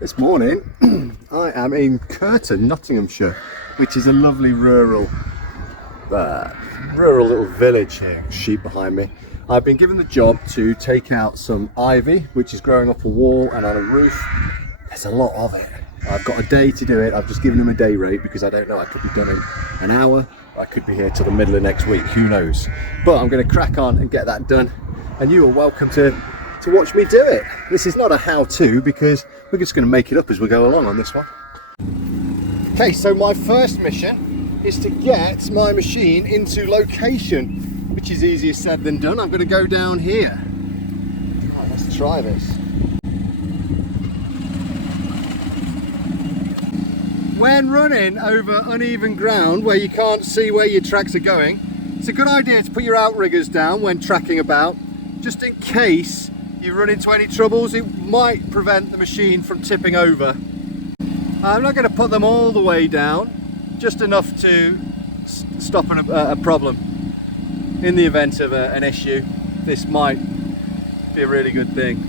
This morning I am in Kirton, Nottinghamshire, which is a lovely rural little village here. Sheep behind me. I've been given the job to take out some ivy which is growing up a wall and on a roof. There's a lot of it. I've got a day to do it. I've just given them a day rate because I don't know, I could be done in an hour, I could be here till the middle of next week, who knows. But I'm going to crack on and get that done, and you are welcome to watch me do it. This is not a how-to because we're just going to make it up as we go along on this one. Okay, so my first mission is to get my machine into location, which is easier said than done. I'm going to go down here. Right, let's try this. When running over uneven ground where you can't see where your tracks are going, it's a good idea to put your outriggers down when tracking about, just in case you run into any troubles. It might prevent the machine from tipping over. I'm not going to put them all the way down, just enough to stop a problem. In the event of an issue, this might be a really good thing.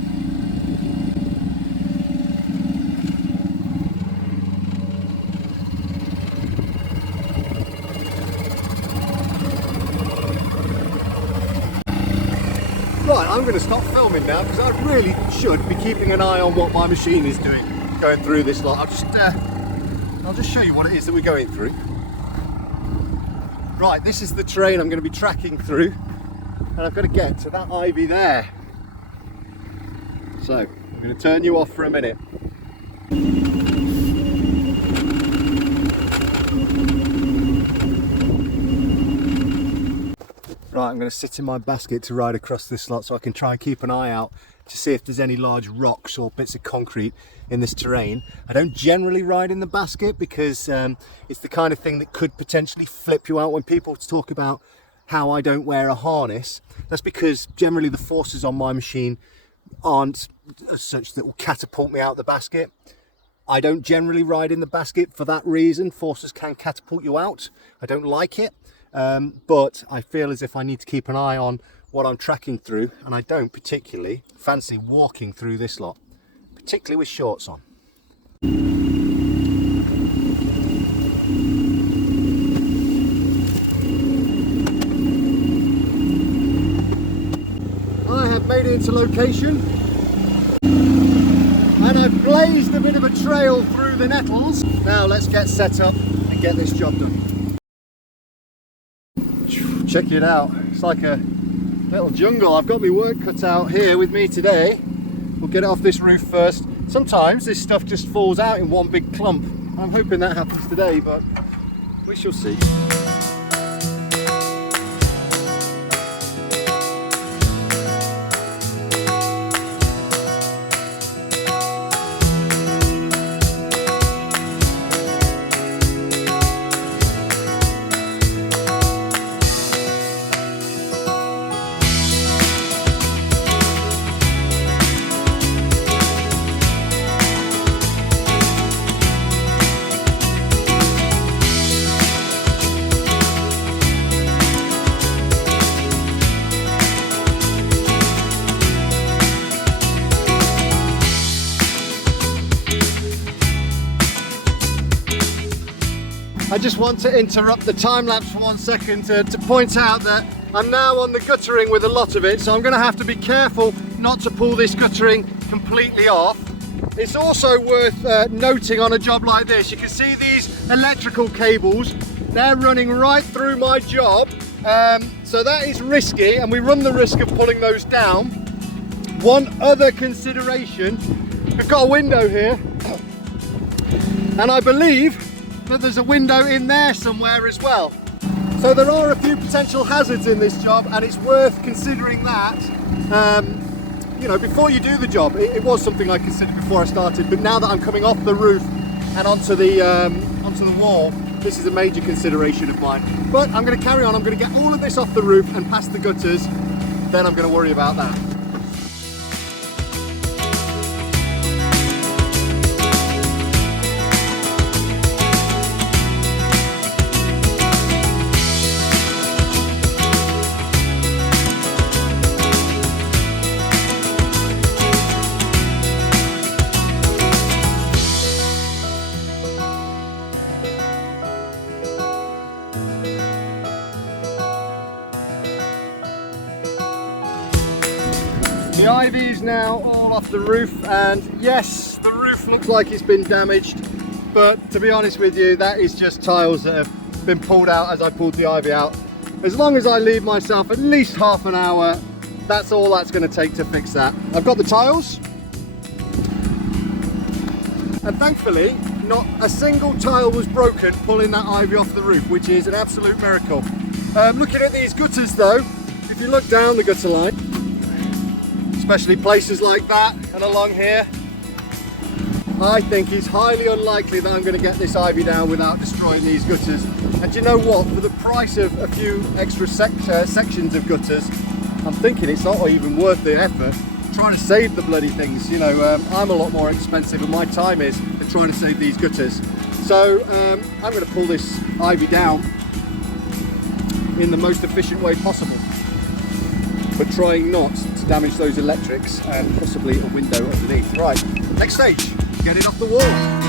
Right, I'm going to stop filming now because I really should be keeping an eye on what my machine is doing going through this lot. I'll just show you what it is that we're going through. Right, this is the terrain I'm going to be tracking through, and I've got to get to that ivy there. So I'm going to turn you off for a minute. Right, I'm going to sit in my basket to ride across this lot so I can try and keep an eye out to see if there's any large rocks or bits of concrete in this terrain. I don't generally ride in the basket because it's the kind of thing that could potentially flip you out when people talk about how I don't wear a harness. That's because generally the forces on my machine aren't such that will catapult me out the basket. I don't generally ride in the basket for that reason. Forces can catapult you out. I don't like it. But I feel as if I need to keep an eye on what I'm tracking through, and I don't particularly fancy walking through this lot, particularly with shorts on. I have made it into location, and I've blazed a bit of a trail through the nettles. Now let's get set up and get this job done. Check it out, it's like a little jungle. I've got my work cut out here with me today. We'll get it off this roof first. Sometimes this stuff just falls out in one big clump. I'm hoping that happens today, but we shall see. I just want to interrupt the time lapse for 1 second to point out that I'm now on the guttering with a lot of it, so I'm going to have to be careful not to pull this guttering completely off. It's also worth noting on a job like this, you can see these electrical cables, they're running right through my job, so that is risky, and we run the risk of pulling those down. One other consideration, we've got a window here, and I believe that there's a window in there somewhere as well. So there are a few potential hazards in this job, and it's worth considering that, you know, before you do the job. It was something I considered before I started, but now that I'm coming off the roof and onto the wall, this is a major consideration of mine. But I'm going to carry on. I'm going to get all of this off the roof and past the gutters, then I'm going to worry about that. ivy is now all off the roof, and yes, the roof looks like it's been damaged, but to be honest with you, that is just tiles that have been pulled out as I pulled the ivy out. As long as I leave myself at least half an hour, that's all that's going to take to fix that. I've got the tiles, and thankfully not a single tile was broken pulling that ivy off the roof, which is an absolute miracle. Looking at these gutters though, if you look down the gutter line, especially places like that and along here, I think it's highly unlikely that I'm going to get this ivy down without destroying these gutters. And you know what, for the price of a few extra sections of gutters, I'm thinking it's not even worth the effort trying to save the bloody things. You know, I'm a lot more expensive and my time is in trying to save these gutters. So I'm going to pull this ivy down in the most efficient way possible, but trying not to damage those electrics and possibly a window underneath. Right, next stage, get it off the wall.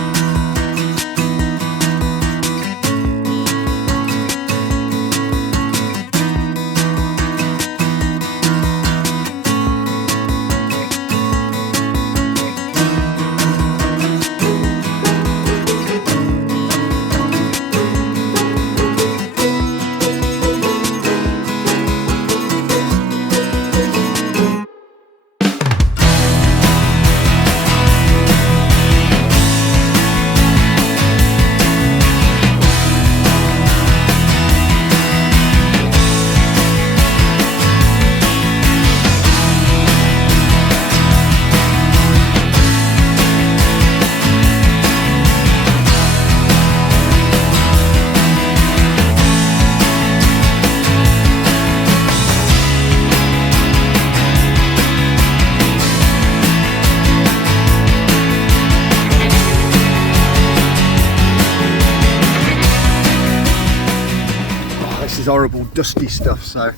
Horrible dusty stuff, so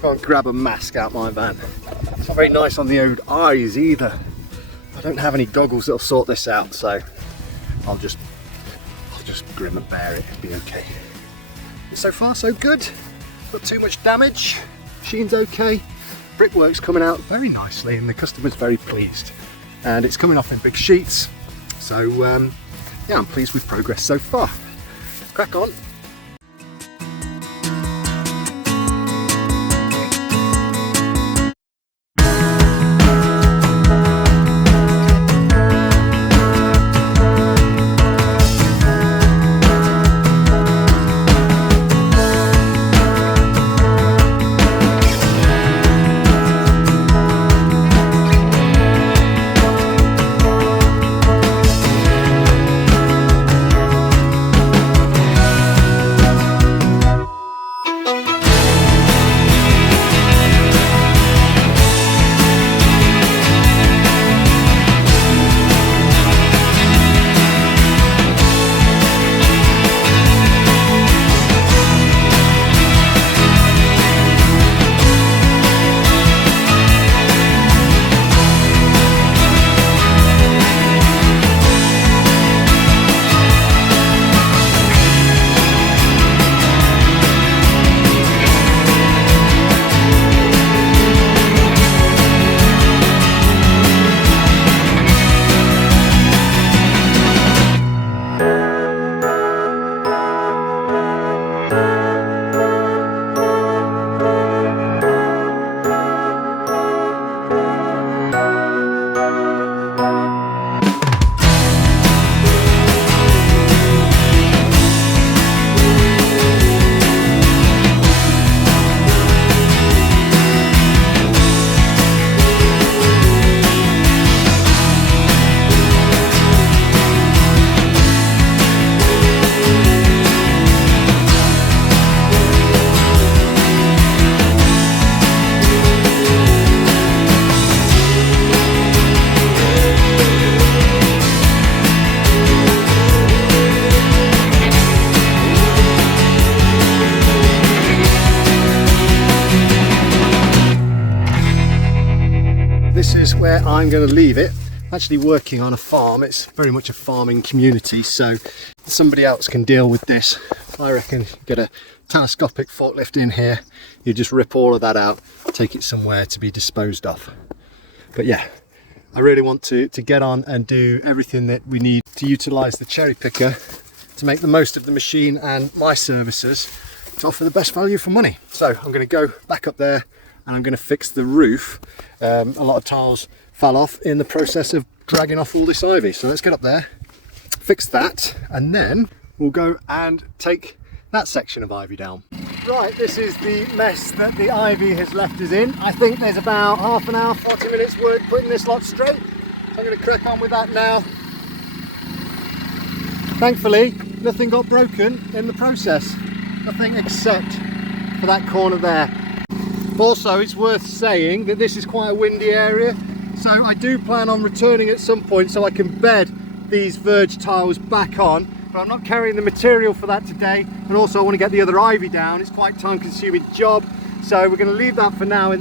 can't grab a mask out my van. It's not very nice on the old eyes either. I don't have any goggles that'll sort this out, so I'll just grin and bear it. It'll be okay. But so far so good. Not too much damage. Machine's okay. Brickwork's coming out very nicely and the customer's very pleased, and it's coming off in big sheets, so yeah, I'm pleased with progress so far. Crack on. Where I'm going to leave it. I'm actually working on a farm. It's very much a farming community, so somebody else can deal with this. I reckon get a telescopic forklift in here, you just rip all of that out, take it somewhere to be disposed of. But yeah, I really want to get on and do everything that we need to utilise the cherry picker to make the most of the machine and my services to offer the best value for money. So I'm going to go back up there and I'm going to fix the roof. A lot of tiles fell off in the process of dragging off all this ivy. So let's get up there, fix that, and then we'll go and take that section of ivy down. Right, this is the mess that the ivy has left us in. I think there's about half an hour, 40 minutes work putting this lot straight. So I'm going to crack on with that now. Thankfully, nothing got broken in the process. Nothing except for that corner there. Also, it's worth saying that this is quite a windy area. So I do plan on returning at some point so I can bed these verge tiles back on. But I'm not carrying the material for that today, and also I want to get the other ivy down. It's quite a time-consuming job, so we're going to leave that for now.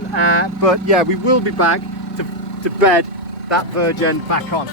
But yeah, we will be back to bed that verge end back on.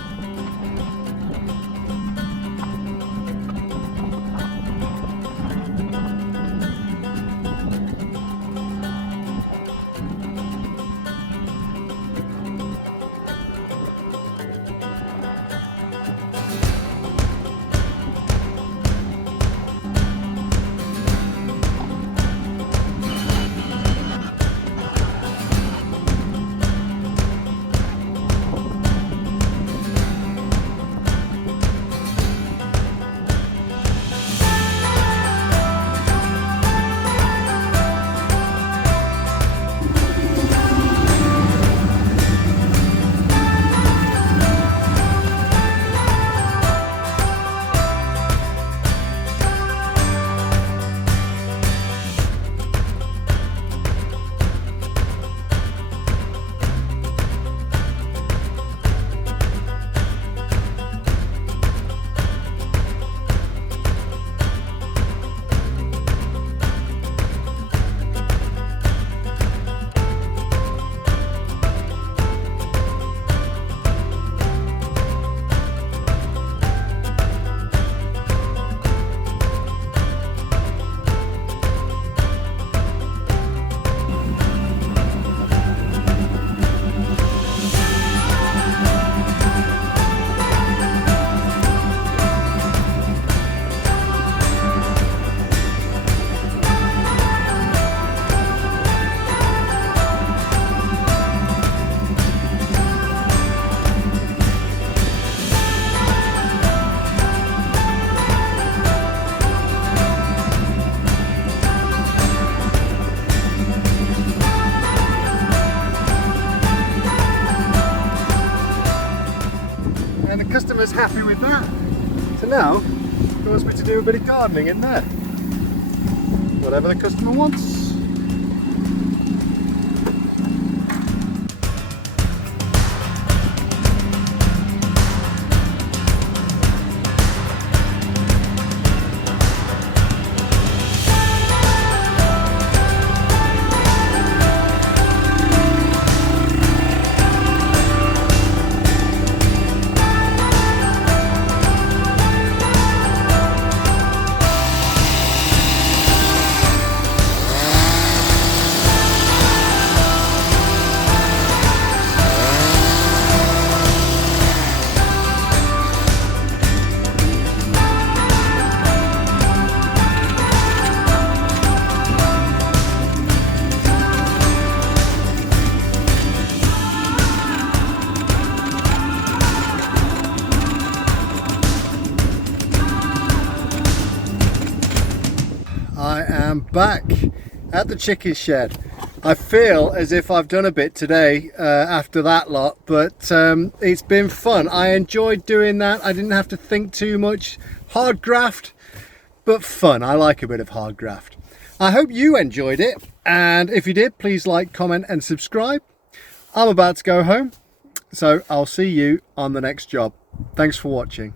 Customer's happy with that. So now he wants me to do a bit of gardening in there. Whatever the customer wants. Back at the chicken shed. I feel as if I've done a bit today after that lot, but it's been fun. I enjoyed doing that. I didn't have to think too much. Hard graft, but fun. I like a bit of hard graft. I hope you enjoyed it, and if you did, please like, comment and subscribe. I'm about to go home, so I'll see you on the next job. Thanks for watching.